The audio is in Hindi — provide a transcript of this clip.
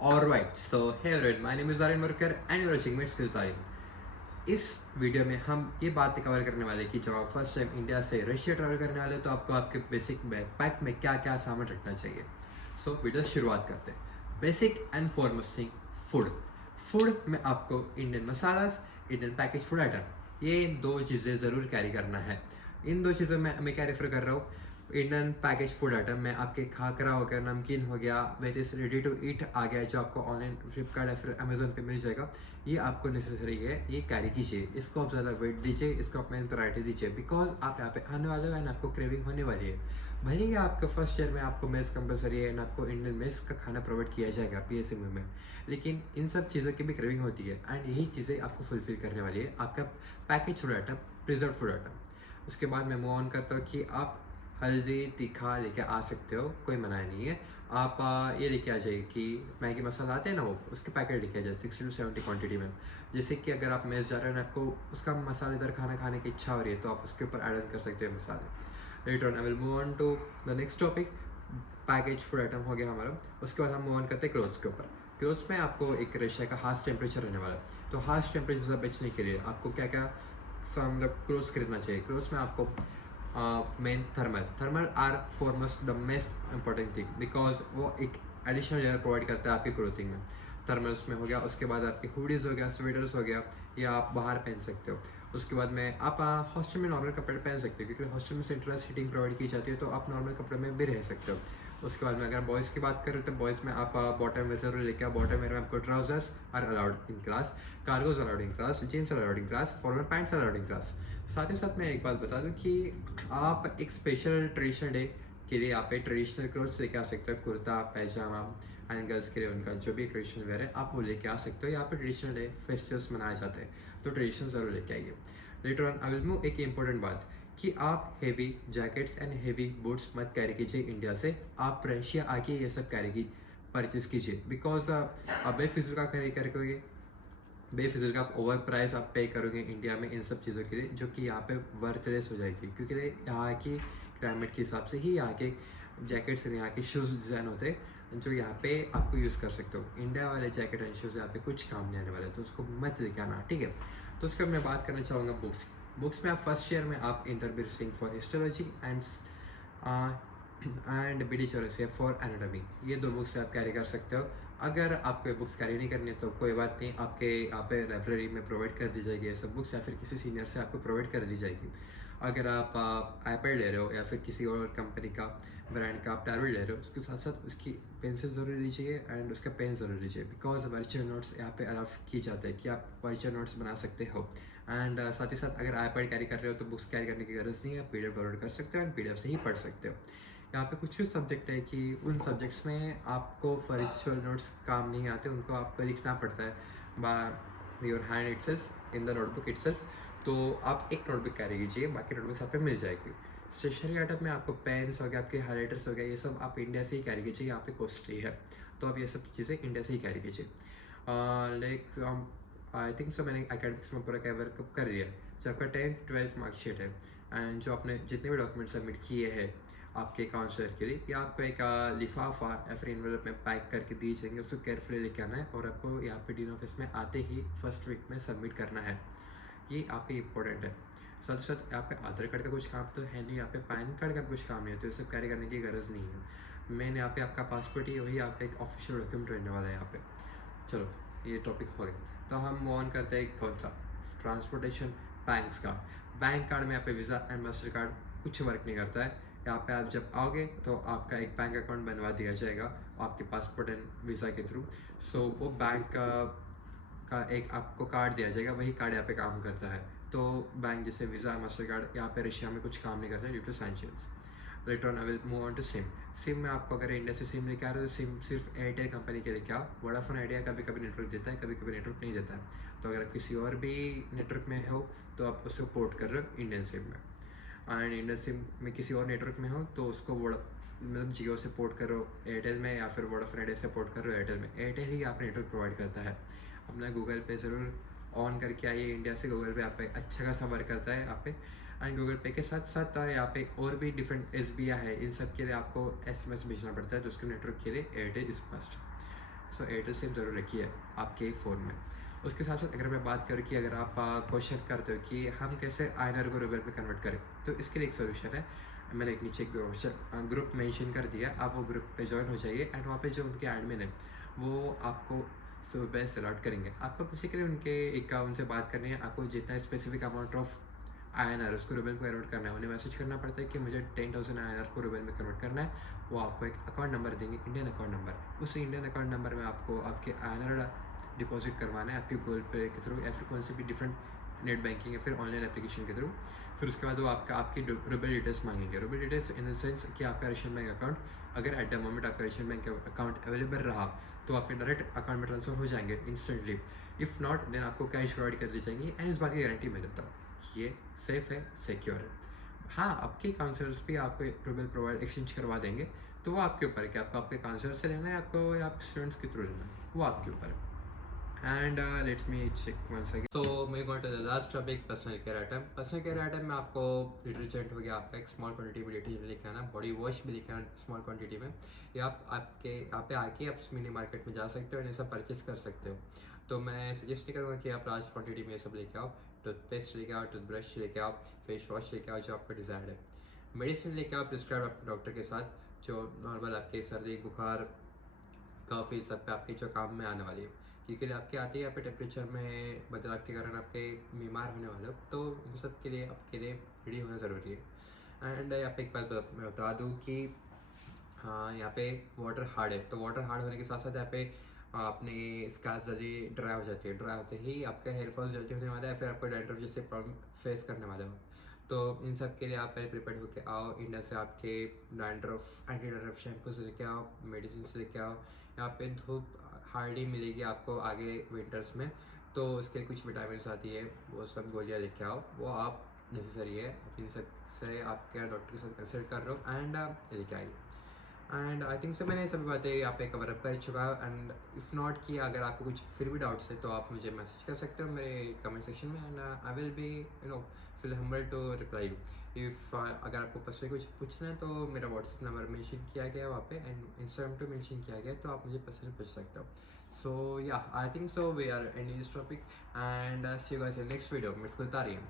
Alright, so hey everyone, my name is Aryan Murkar and you're watching Mid Skill Tarin. इस वीडियो में हम ये बातें कवर करने वाले कि जब आप फर्स्ट टाइम इंडिया से रशिया ट्रैवल करने वाले हो तो आपको आपके बेसिक बैकपैक में क्या क्या सामान रखना चाहिए. सो वीडियो शुरुआत करते हैं. Basic and foremost thing, food. Food में आपको Indian masalas, Indian package food item, ये दो चीज़ें ज़रूर कैरी करना है. इन दो चीज़ों में मैं क्या रेफर कर रहा हूँ, इंडियन पैकेज फूड आइटम में आपके खाकरा हो गया, नमकीन हो गया, वेरियस रेडी टू ईट आ गया जो आपको ऑनलाइन फ्लिपकार्ट या फिर अमेजोन पे मिल जाएगा. ये आपको नेसेसरी है, ये कैरी कीजिए. इसको आप ज़्यादा वेट दीजिए, इसको आप मेन प्रायोरिटी दीजिए बिकॉज आप यहाँ पे आने वाले हो एंड आपको क्रेविंग होने वाली है. भले ही आपका फर्स्ट ईयर में आपको मेस कंपलसरी है एंड आपको इंडियन मेस का खाना प्रोवाइड किया जाएगा PSMU में, लेकिन इन सब चीज़ों की भी क्रेविंग होती है एंड यही चीज़ें आपको फुलफिल करने वाली है आपका package food item, preserve food item. उसके बाद मैं मूव ऑन करता हूँ कि आप हल्दी तीखा लेके आ सकते हो, कोई मना नहीं है. आप ये लेके आ जाइए कि मैगी मसाला आते हैं ना, वो उसके पैकेट लेके आ जाए 60 to 70 क्वांटिटी में. जैसे कि अगर आप मेस जा रहे हो ना, आपको उसका मसालेदार खाना खाने की इच्छा हो रही है तो आप उसके ऊपर ऐड ऑन कर सकते हो मसाले. Later on I will move on to the next topic. Package food item हो गया हमारा. उसके बाद हम मूव ऑन करते हैं क्लोथ्स के ऊपर. क्लोथ्स में आपको एक रशिया का हार्श टेम्परेचर रहने वाला है, तो हार्श टेम्परेचर से बचने के लिए आपको क्या क्या क्लोथ्स खरीदना चाहिए. क्लोथ्स में आपको main thermal are foremost the most important thing because वो एक एडिशनल लेयर प्रोवाइड करता है आपकी क्लोथिंग में. थर्मल्स में हो गया, उसके बाद आपकी हुडीज़ हो गया, स्वेटर्स हो गया, या आप बाहर पहन सकते हो. उसके बाद में आप हॉस्टल में नॉर्मल कपड़े पहन सकते हो क्योंकि हॉस्टल में सेंट्रलाइज हीटिंग प्रोवाइड की जाती है, तो आप नॉर्मल कपड़े में भी रह सकते हो. उसके बाद में अगर बॉयज़ की बात करें तो बॉयज़ में आप बॉटम वेयर जरूर लेके आओ. बॉटम वेयर में आपको trousers are allowed in class, cargos allowed in class, jeans allowed in class, formal pants allowed in class. साथ ही साथ मैं एक बात बता दूं कि आप एक स्पेशल ट्रेडिशनल डे के लिए आप एक ट्रेडिशनल क्लोथ्स लेके आ सकते हो. कुर्ता पैजामा एंड गर्ल्स के लिए उनका जो भी ट्रेडिशनल वेयर है आप वो लेके आ सकते हो. यहाँ पे ट्रेडिशनल डे फेस्टिवल्स मनाए जाते हैं तो ट्रेडिशनल ज़रूर लेके आइए. Letter on I will move एक इंपॉर्टेंट बात कि आप heavy jackets and heavy boots मत कैरी कीजिए इंडिया से. आप रशिया आके ये सब कैरी की परचेज कीजिए बिकॉज आप बेफिजूल का कैरी करके बेफिजूल का ओवर प्राइस आप पे करोगे इंडिया में इन सब चीज़ों के लिए, जो कि यहाँ पे वर्थलेस हो जाएगी क्योंकि यहाँ की क्लाइमेट के हिसाब से ही यहाँ के जैकेट्स और यहाँ के शूज़ डिज़ाइन होते हैं जो यहाँ पे आपको यूज़ कर सकते हो. इंडिया वाले जैकेट एंड शूज़ यहाँ पे कुछ काम नहीं आने वाले, तो उसको मत लेके आना, ठीक है. तो उसके बाद मैं बात करना चाहूँगा बुक्स. बुक्स में आप फर्स्ट ईयर में आप Inderbir Singh for histology and B D Chaurasia for anatomy, ये दो बुक्स आप कैरी कर सकते हो. अगर आपको बुक्स कैरी नहीं करनी है तो कोई बात नहीं, आपके यहाँ पे लाइब्रेरी में प्रोवाइड कर दी जाएगी ये सब बुक्स, या फिर किसी सीनियर से आपको प्रोवाइड कर दी जाएगी. अगर आप आईपैड ले रहे हो या फिर किसी और कंपनी का ब्रांड का आप टैबलेट ले रहे हो, उसके साथ साथ उसकी पेंसिल ज़रूर लीजिए एंड उसका पेन ज़रूर लीजिए बिकॉज वर्चुअल नोट्स यहाँ पे अलाउ किए जाते हैं कि आप वर्चुअल नोट्स बना सकते हो. एंड साथ ही साथ अगर आईपैड कैरी कर रहे हो तो बुक्स कैरी करने की ज़रूरत नहीं है, आप PDF डाउनलोड कर सकते हो एंड PDF से ही पढ़ सकते हो. यहाँ पे कुछ कुछ सब्जेक्ट है कि उन सब्जेक्ट्स में आपको वर्चुअल नोट्स काम नहीं आते, उनको आपको लिखना पड़ता है by your hand itself in the notebook itself. तो आप एक नोटबुक कैरी कीजिए, बाकी नोटबुक्स आप पे मिल जाएगी. स्टेशनरी आइटम में आपको पेन्स हो गया, आपके हाईलाइटर्स हो गया, ये सब आप इंडिया से ही कैरी कीजिए, यहाँ पे कॉस्टली है तो आप ये सब चीज़ें इंडिया से ही कैरी कीजिए. लाइक आई थिंक सो मैंने एकेडमिक्स में पूरा कवर कर लिया. जब आपका 10th-12th मार्कशीट है एंड जो आपने जितने भी डॉक्यूमेंट सबमिट किए हैं आपके काउंसलर के लिए, या आपको एक लिफाफा या फिर एनवेलप में पैक करके दिए जाएंगे, उसको केयरफुली लेके आना है और आपको यहाँ पे डीन ऑफिस में आते ही फर्स्ट वीक में सबमिट करना है. ये आप पे इम्पोर्टेंट है. साथ ही साथ यहाँ पे आधार कार्ड का कुछ काम तो है नहीं, यहाँ पे पैन कार्ड का कुछ काम नहीं है, तो ये सब कैरी करने की गरज नहीं है. मेन यहाँ पे आपका पासपोर्ट ही वही आपका एक ऑफिशियल डॉक्यूमेंट रहने वाला है यहाँ पे. चलो ये टॉपिक हो गया, तो हम मूव ऑन करते हैं कौन सा, ट्रांसपोर्टेशन. बैंक्स का बैंक कार्ड में यहाँ पे वीज़ा एंड मास्टर कार्ड कुछ वर्क नहीं करता है. यहाँ पे आप जब आओगे तो आपका एक बैंक अकाउंट बनवा दिया जाएगा आपके पासपोर्ट एंड वीज़ा के थ्रू. सो वो बैंक का एक आपको कार्ड दिया जाएगा, वही कार्ड यहाँ पे काम करता है. तो बैंक जैसे वीज़ा मास्टर कार्ड यहाँ पे रशिया में कुछ काम नहीं करता है due to sanctions. Later on I will move on to SIM. SIM में आपको अगर इंडिया से सिम लेके आ रहे हो तो सिम सिर्फ एयरटेल कंपनी के लेके आओ. वोडाफोन आइडिया कभी कभी नेटवर्क देता है, कभी कभी नेटवर्क नहीं देता है, तो अगर किसी और भी नेटवर्क में हो तो आप उसको पोर्ट कर रहे हो इंडियन सिम में. एंड इंडियन सिम में किसी और नेटवर्क में हो तो उसको मतलब जियो से पोर्ट करो एयरटेल में, या फिर वोडाफोन आइडिया से पोर्ट करो एयरटेल में. एयरटेल ही आप नेटवर्क प्रोवाइड करता है. अपना गूगल पे ज़रूर ऑन करके आइए इंडिया से. गूगल पे आप पे अच्छा खासा वर्क करता है यहाँ पे. एंड गूगल पे के साथ साथ यहाँ पे और भी डिफरेंट SBI है, इन सब के लिए आपको SMS भेजना पड़ता है, तो उसके नेटवर्क के लिए Airtel is must. So Airtel SIM ज़रूर रखिए आपके फ़ोन में। उसके साथ साथ अगर मैं बात करूँ कि अगर आप क्वेश्चन करते हो कि हम कैसे INR को रुपये में कन्वर्ट करें, तो इसके लिए एक सोल्यूशन है। मैंने एक नीचे ग्रुप मेंशन कर दिया, आप वो ग्रुप पे ज्वाइन हो जाइए एंड वहाँ पे जो उनके एडमिन है वो आपको सुबह से अलॉट करेंगे। आपको बेसिकली उनके अकाउंट से बात करनी है, आपको जितना स्पेसिफिक अमाउंट ऑफ INR उसको रुपये में कन्वर्ट करना है, उन्हें मैसेज करना पड़ता है कि मुझे 10,000 INR को रुपये में कन्वर्ट करना है। वो आपको एक अकाउंट नंबर देंगे, इंडियन अकाउंट नंबर। उस इंडियन अकाउंट नंबर में आपको आपके INR डिपॉजिट करवाना है आपके गूगल पे के थ्रू या फिर कौन से भी डिफरेंट नेट बैंकिंग या फिर ऑनलाइन एप्लीकेशन के थ्रू। फिर उसके बाद वो आपकी रुपये डिटेल्स मांगेंगे। रुपये डिटेल्स इन द सेंस कि आपका रशियन बैंक अकाउंट, अगर एट द मोमेंट आपका रशियन बैंक अकाउंट अवेलेबल रहा तो आपके डायरेक्ट अकाउंट में ट्रांसफर हो जाएंगे इंस्टेंटली। इफ़ नॉट देन आपको कैश प्रोवाइड कर दी जाएंगी एंड इस बात की गारंटी मैं देता हूँ कि ये सेफ़ है, सिक्योर है। हाँ, आपके काउंसलर्स भी आपको रुपये प्रोवाइड एक्सचेंज करवा देंगे, तो वो आपके ऊपर है कि आपको आपके काउंसलर से लेना है आपको या आप स्टूडेंट्स के थ्रू लेना है, वो आपके ऊपर है। And let me check once again. So moving on to the last topic, personal care item. Personal care item में आपको डिटर्जेंट हो गया, आपका एक स्मॉल क्वांटिटी में डिटर्जेंट लेके आना, बॉडी वॉश भी लेके आना स्मॉल क्वांटिटी में, या आप आपके यहाँ पे आके आप मिनी मार्केट में जा सकते हो और ये सब परचेज कर सकते हो। तो मैं सजेस्ट नहीं करूँगा कि आप लार्ज क्वांटिटी में ये सब लेके आओ। टूथपेस्ट लेके आओ, टूथब्रश लेके आओ, फेस वॉश लेके आओ जो आपका डिज़ायर्ड है। मेडिसिन लेके आओ प्रिस्क्राइब अपने डॉक्टर के साथ, जो नॉर्मल आपके सर्दी बुखार काफ़ी सब पे आपके जो काम में आने वाली है, क्योंकि आपके आते ही यहाँ पे टेम्परेचर में बदलाव के कारण आपके बीमार होने वाले हो, तो इन सब के लिए आपके लिए रेडी होना ज़रूरी है। एंड यहाँ पे एक बात मैं बता दूँ कि हाँ, यहाँ पे वाटर हार्ड है, तो वाटर हार्ड होने के साथ साथ यहाँ पे अपनी स्कैल्प जल्दी ड्राई हो जाती है। ड्राई होते ही आपका हेयर फॉल जल्दी होने वाला है, फिर आपको डैंड्रफ जैसे प्रॉब्लम फेस करने वाले हो। तो इन सब के लिए आप पहले प्रिपेयर होकर आओ। इंडिया से आपके डैंड्रफ एंटी डैंड्रफ शैम्पू से लेके आओ, मेडिसिन से लेके आओ। यहाँ पे धूप हार्डली मिलेगी आपको आगे विंटर्स में, तो उसके कुछ विटामिन आती है, वो सब गोलियाँ लेके आओ, वो आप नेसेसरी है। आप इन सब से आपके डॉक्टर के साथ कंसल्ट कर रहे हो एंड लेके आइए। एंड आई थिंक सो मैंने सभी बातें यहाँ पे कवर अप कर चुका है। एंड इफ़ नॉट कि अगर आपको कुछ फिर भी डाउट्स है तो आप मुझे मैसेज कर सकते हो मेरे कमेंट सेक्शन में, and I will be feel humble to reply you. If अगर आपको पर्सनली कुछ पूछना है तो मेरा व्हाट्सएप नंबर मेंशन किया गया है वहाँ पे, एंड इंस्टाग्राम पे मेंशन किया गया है, तो आप मुझे पर्सनली पूछ सकते हो। So yeah I think so we are ending this topic and see you guys in next video. मिट्स गुलतारियन।